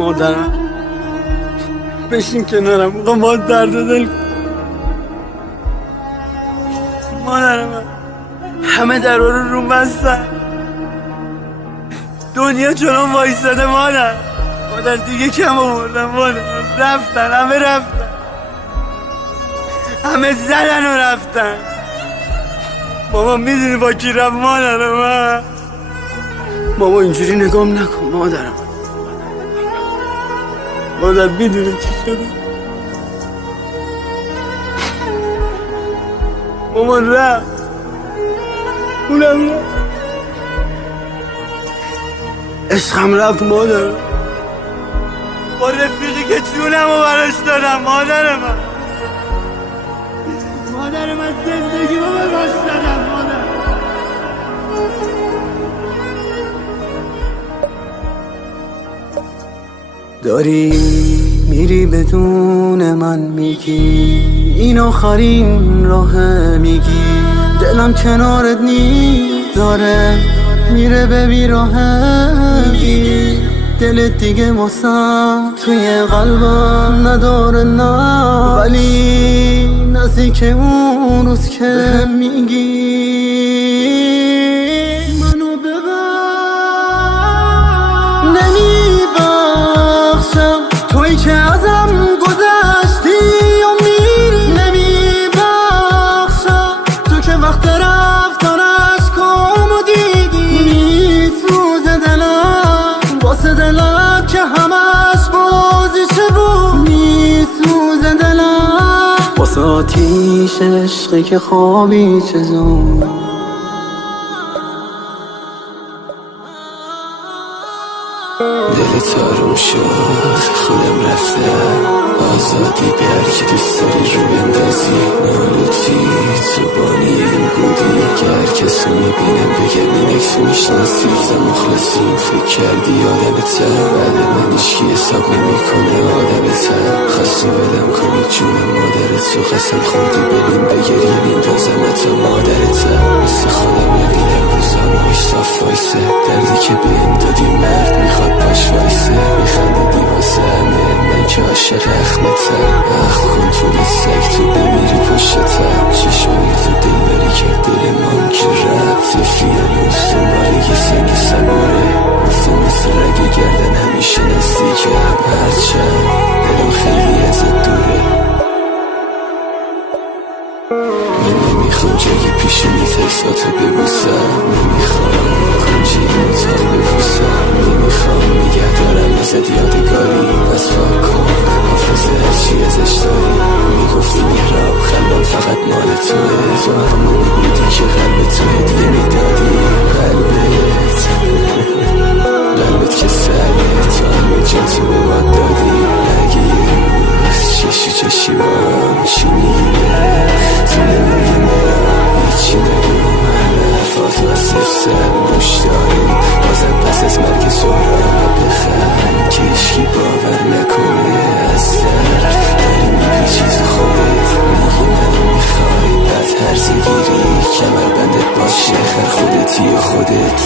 مادرم بشین کنارم، میخوام باید درد دل کنم. مادرم همه درها رو بستن، دنیا جلوم وایستاده. مادر دیگه کم آوردم. مادر رفتن، همه رفتن، همه زدن و رفتن. ماما میدونی با کی رفت؟ مادرم ماما اینجوری نگام نکن. مادر میدونی چی شده؟ ماما رفت، اونم رفت، عشقم رفت. مادر با رفیقی که جونم رو براش دادم. مادر من زندگی رو براش دادم. مادر داری میری بدون من، میگی این آخرین راه، میگی دلم کنارت نیست، داره میره به بیراهه، میگی دلت دیگه واسم توی قلبم نداره، نه ولی نزدیک اون روز که میگی منو ببر، نمیبخشم توی که ازم گذشتی و میری، نمیبخشم تو که وقت رفتنش کم و دیدی، میسوزه دلم واسه دلم که همش بازیشه بود، میسوزه دلم واسه آتیش عشقی که خوابی چه زون. دلت آروم شد، خودم رفتم، آزادی به هر کی دوست داری رو بندازی، نالوتی تو بانی این بودی که هر کس رو میبینم بگم این اکسو میشناسی، تا مخلصیم فکر کردی آدمتم، بعد من ایشکی حساب نمیکنه آدمتم، خواستی بدم کنی جونم مادرت رو، قسم خوردی ببین بگریم این تازم تا مادرتم، مثل خودم نبینم روزانهاش صاف وایسه، دردی که بهم دادی مرد میخواد باش وایسه، میخندیدی واسه همه من که عاشق اخمتم، اخم کن تو سگ تو بمیری پشتم، چشمای تو دل بری که دل من که رفت، فیالوز دنبال یه سنگ سواره، گفتم مثل رگ گردن همیشه نزدیکم، هرچند دلم خیلی ازت دوره، من نمیخوام جایی پیشونی تکساتو ببوسم، نمیخوام کنجی اتاق ببوسم، نمیخوام نگه دارم ازت یادگاری، پس پاک کن حافظه هرچی ازش داری، میگفتی میرم خلبم فقط مال توه، تو همونی بودی که قلب تو هدیه میدادی، قلبت که سره تو همه جا تو به باد دادی، اگه یه روز چشی با هم چی میگیره تو نموی مرم هیچی نگو، حرفاتو از سفسم روش داری، بازم پس از مرگ سهرم بخند که ایشکی باور نکنه، از درد داری میپیچی تو خودت، میگی منو میخوای بعد هرزه گیری، کمر بندت باشه خر خودتی و خودت.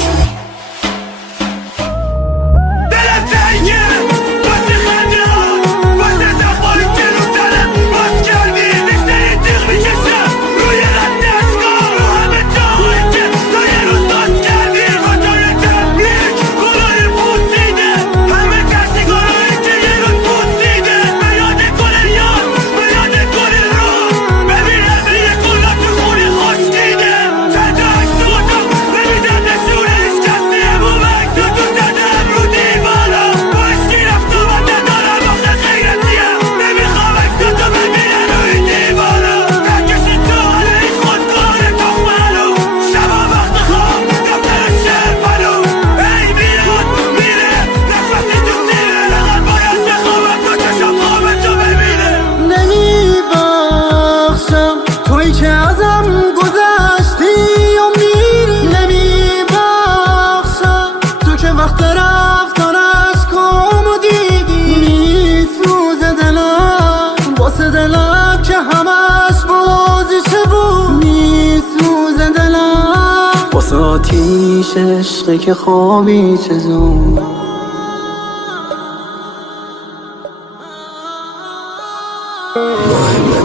آتیش عشقی که خوابی چه زون.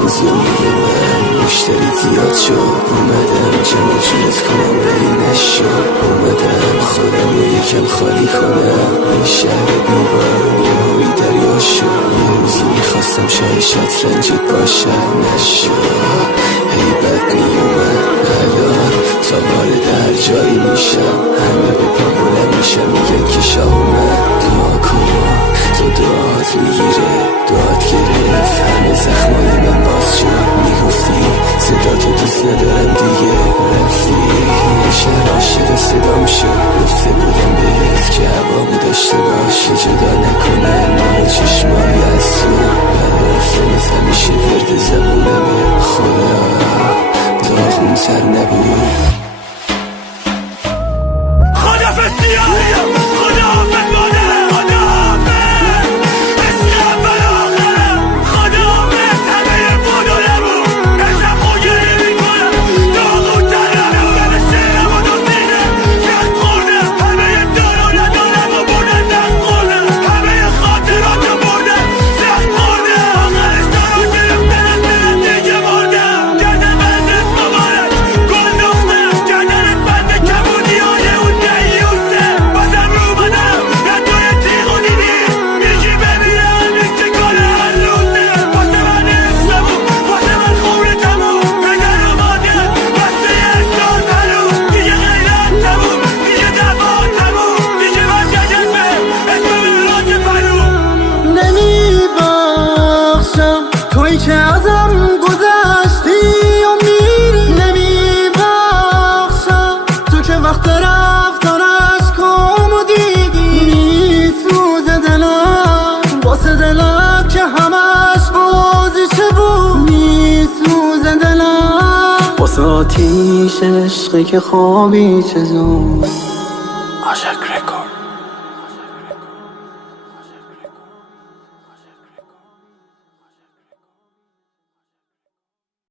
زندگی من مشتری زیاد شد، اومدم جمع جورت کنم ولی نشد. اومدم خودم رو یکم خالی کنم، این شهر بیبارون یه هایی دریا شد. یه روزی میخواستم شاه شطرنجت باشم، نشد. هی بد میومد الان تا وارد هر جایی میشم، همه به پا بلند میشم میگن که شاه اومد. دعا کن تو دعات میگیره، دعات گرفت همه زخمای من باز شد. میگفتی صدا تو دوست ندارم دیگه، رفتی یه شهر عاشق صدام شد. گفته بودم بهت که هوامو داشته باشه، جدا نکنن ما رو چشمایی از تو. بعد رفتنت همیشه ورد زبونمه، خدا داغون تر نبود. خدافظ سیاهیم، خدافظ مادرم، خدافظ عشقم بالاخرم، خدافظ همه بودنمون. عشقم خوگری میکنم، داغون ترم، یادم شعرم و دوستینم. سخت خوردم همه دار و ندارم و بردن، سخت خوردم همه خاطرات رو بردن، سخت خوردم آخرش دارو گرفتن از دلم دیگه مردم. گردن بندت مبارک گل نختم، گردنت بند کمونی های اون دیوسه. بازم رو منم ردوی تیغ و دیدی، میگی بمیرم یکی کار هر روزه. واسه من عشقمون، واسه من خوره تموم، پدر و مادر بسته احساس هنوز. دیگه غیرت تموم، دیگه دفاع تموم، دیگه برگردن به اسم راج فرو. نمیبخشم توی که ازم گذشتی و میری، نمیبخشم تو که وقت رفتن عشقامو دیدی. میسوزه دلم واسه دلم که همش بازیچه بود. میسوزه دلم واسه آتیش عشقی که خوابی چه زود. عاشق رکورد.